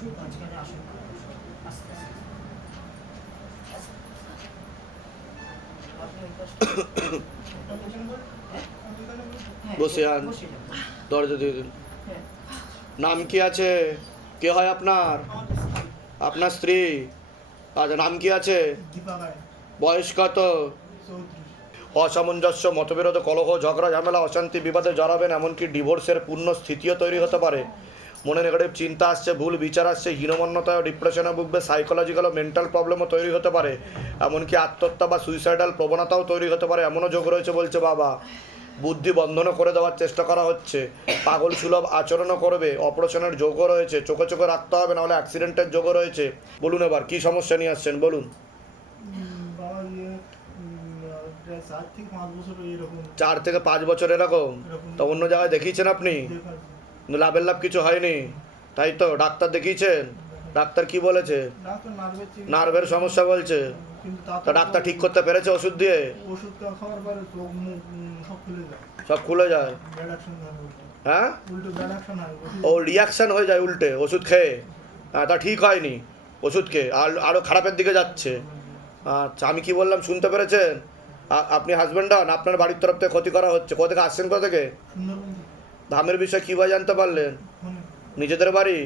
ওষুধ মাঝখানে আসন করা ওষুধ আস্তে আস্তে আপনি ওই পাশটা বসে আন, দরজা দিয়ে দিন। নাম কি আছে? কে হয় আপনার? আপনার স্ত্রী? আচ্ছা, নাম কি আছে? বয়স কত? অসামঞ্জস্য, মতবিরোধ, কলহ, ঝগড়া, ঝামেলা, অশান্তি, বিবাদে জড়াবেন, এমনকি ডিভোর্সের পূর্ণ স্থিতিও তৈরি হতে পারে। মনে নেগেটিভ চিন্তা আসছে, ভুল বিচার আসছে, হীনমন্যতা ও ডিপ্রেশনে ভুগবে, সাইকোলজিক্যাল ও মেন্টাল প্রবলেমও তৈরি হতে পারে, এমনকি আত্মহত্যা বা সুইসাইডাল প্রবণতাও তৈরি হতে পারে, এমনও যোগ রয়েছে বলছে বাবা। বুদ্ধি বন্ধনও করে দেওয়ার চেষ্টা করা হচ্ছে, পাগল সুলভ আচরণও করবে, অপারেশনের যোগও রয়েছে, চোখে চোখে রাখতে হবে, নাহলে অ্যাক্সিডেন্টের যোগও রয়েছে। বলুন এবার কী সমস্যা নিয়ে আসছেন বলুন। 4 থেকে 5 বছর এরকম? তো অন্য জায়গায় দেখিয়েছেন আপনি? লাভের লাভ কিছু হয়নি, তাই তো? ডাক্তার দেখিয়েছেন? ডাক্তার কি বলেছে? নার্ভের সমস্যা বলছে। তা ডাক্তার ঠিক করতে পেরেছে ওষুধ দিয়ে? সব খুলে যায়? হ্যাঁ, ও রিয়াকশান হয়ে যায় উল্টে ওষুধ খেয়ে? হ্যাঁ, তা ঠিক হয়নি ওষুধ খেয়ে, আরও খারাপের দিকে যাচ্ছে। আচ্ছা, আমি কি বললাম শুনতে পেরেছেন? আপনি হাজব্যান্ড হন, আপনার বাড়ির তরফ থেকে ক্ষতি করা হচ্ছে। কোথা থেকে আসছেন? কোথা থেকে? ধামের বিষয়ে কীভাবে জানতে পারলেন? নিজেদের বাড়ি?